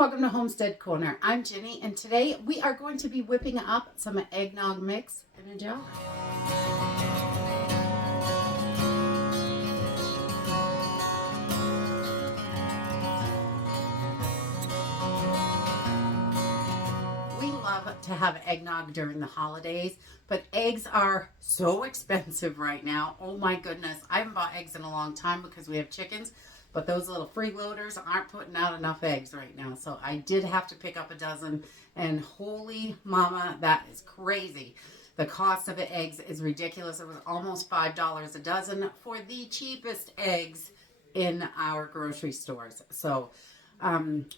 welcome to Homestead Corner. I'm Jenny, and today we are going to be whipping up some eggnog mix in a jar. We love to have eggnog during the holidays, but eggs are so expensive right now. Oh my goodness, I haven't bought eggs in a long time because we have chickens. But those little freeloaders aren't putting out enough eggs right now. So I did have to pick up a dozen. And holy mama, that is crazy. The cost of the eggs is ridiculous. It was almost $5 a dozen for the cheapest eggs in our grocery stores. So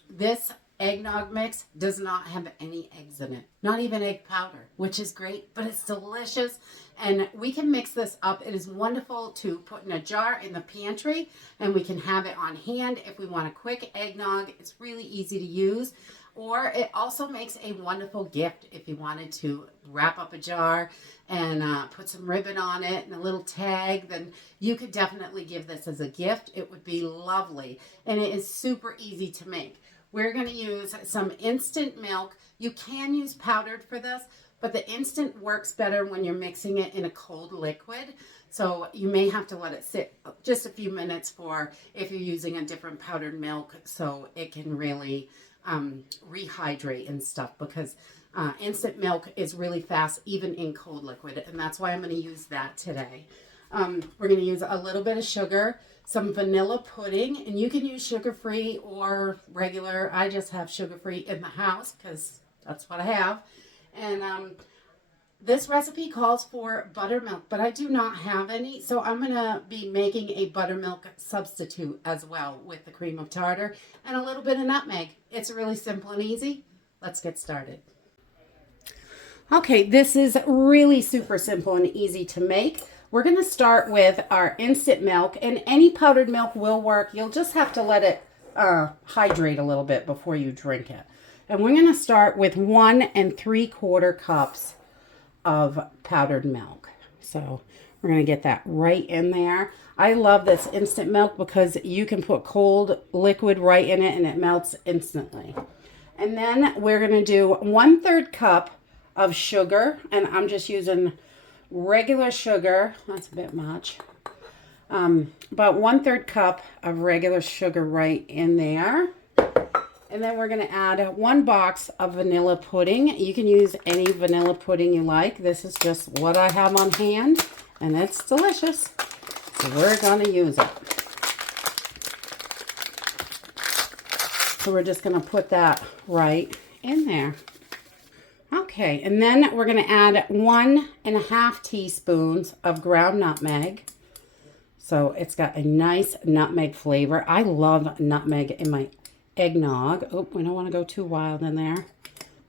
this eggnog mix does not have any eggs in it. Not even egg powder, which is great, but it's delicious. And we can mix this up. It is wonderful to put in a jar in the pantry, and we can have it on hand if we want a quick eggnog. It's really easy to use. Or it also makes a wonderful gift if you wanted to wrap up a jar and put some ribbon on it and a little tag. Then you could definitely give this as a gift. It would be lovely. And it is super easy to make. We're going to use some instant milk. You can use powdered for this, but the instant works better when you're mixing it in a cold liquid. So you may have to let it sit just a few minutes for if you're using a different powdered milk, so it can really rehydrate and stuff, because instant milk is really fast even in cold liquid, and that's why I'm going to use that today. We're going to use a little bit of sugar, some vanilla pudding, and you can use sugar-free or regular. I just have sugar-free in the house because that's what I have. And this recipe calls for buttermilk, but I do not have any, so I'm going to be making a buttermilk substitute as well with the cream of tartar and a little bit of nutmeg. It's really simple and easy. Let's get started. Okay, this is really super simple and easy to make. We're going to start with our instant milk, and any powdered milk will work. You'll just have to let it hydrate a little bit before you drink it. And we're going to start with 1 3/4 cups of powdered milk. So we're going to get that right in there. I love this instant milk because you can put cold liquid right in it and it melts instantly. And then we're going to do 1/3 cup of sugar, and I'm just using regular sugar. That's a bit much. About 1/3 cup of regular sugar right in there. And then we're going to add 1 box of vanilla pudding. You can use any vanilla pudding you like. This is just what I have on hand, and it's delicious. So we're going to use it. So we're just going to put that right in there. Okay, and then we're going to add 1 1/2 teaspoons of ground nutmeg. So it's got a nice nutmeg flavor. I love nutmeg in my eggnog. Oh, we don't want to go too wild in there.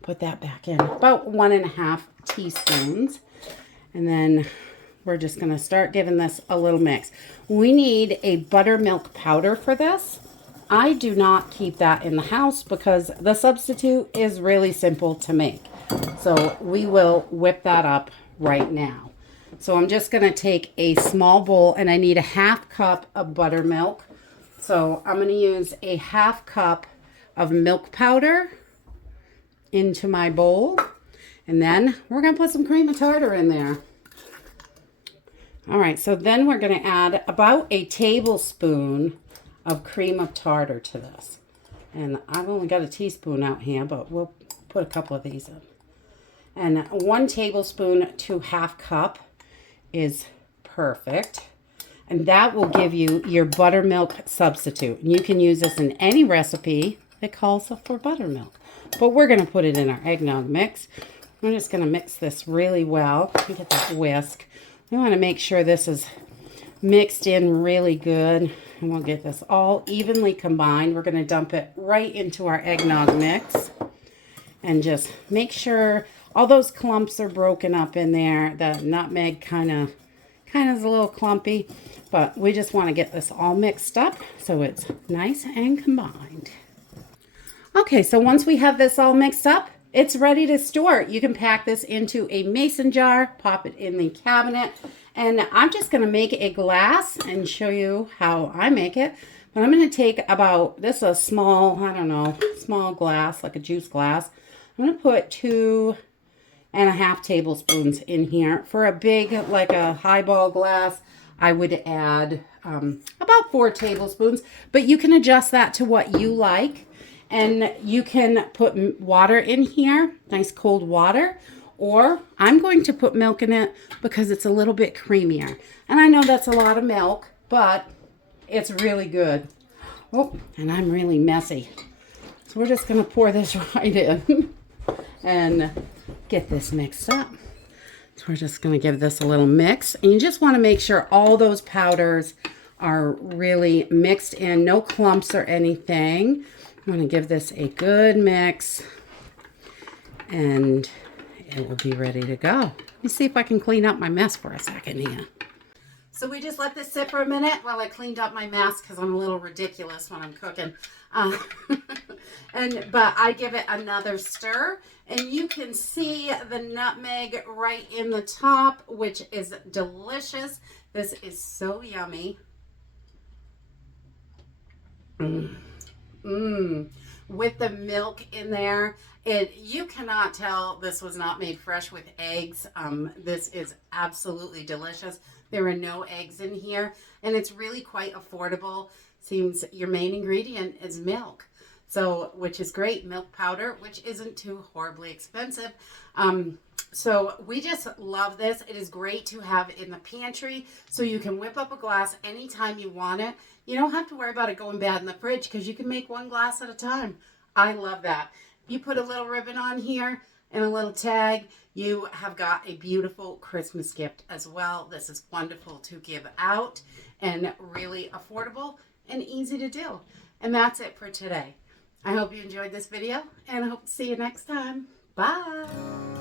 Put that back in. About 1 1/2 teaspoons. And then we're just going to start giving this a little mix. We need a buttermilk powder for this. I do not keep that in the house because the substitute is really simple to make. So we will whip that up right now. So I'm just going to take a small bowl, and I need a 1/2 cup of buttermilk. So I'm going to use a 1/2 cup of milk powder into my bowl. And then we're going to put some cream of tartar in there. All right, so then we're going to add about a tablespoon of cream of tartar to this. And I've only got a teaspoon out here, but we'll put a couple of these in. And 1 tablespoon to 1/2 cup is perfect. And that will give you your buttermilk substitute. And you can use this in any recipe that calls for buttermilk. But we're going to put it in our eggnog mix. We're just going to mix this really well. Let me get that whisk. We want to make sure this is mixed in really good. And we'll get this all evenly combined. We're going to dump it right into our eggnog mix. And just make sure all those clumps are broken up in there. The nutmeg kind of is a little clumpy, but we just want to get this all mixed up so it's nice and combined. Okay, so once we have this all mixed up, it's ready to store. You can pack this into a mason jar, pop it in the cabinet, and I'm just going to make a glass and show you how I make it. But I'm going to take about, this is a small, I don't know, small glass, like a juice glass. I'm going to put 2.5 tablespoons in here. For a big, like a highball glass, I would add about 4 tablespoons. But you can adjust that to what you like. And you can put water in here, nice cold water. Or I'm going to put milk in it because it's a little bit creamier. And I know that's a lot of milk, but it's really good. Oh, and I'm really messy. So we're just going to pour this right in and get this mixed up. So we're just going to give this a little mix. And you just want to make sure all those powders are really mixed in. No clumps or anything. I'm going to give this a good mix. And it will be ready to go. Let me see if I can clean up my mess for a second here. So we just let this sit for a minute while I cleaned up my mess because I'm a little ridiculous when I'm cooking. But I give it another stir, and you can see the nutmeg right in the top, which is delicious. This is so yummy. With the milk in there, you cannot tell this was not made fresh with eggs. This is absolutely delicious. There are no eggs in here, and it's really quite affordable. Seems your main ingredient is milk, so which is great. Milk powder, which isn't too horribly expensive. So we just love this. It is great to have in the pantry, so you can whip up a glass anytime you want it. You don't have to worry about it going bad in the fridge because you can make one glass at a time. I love that. You put a little ribbon on here and a little tag, you have got a beautiful Christmas gift as well. This is wonderful to give out and really affordable and easy to do. And that's it for today. I hope you enjoyed this video, and I hope to see you next time. Bye.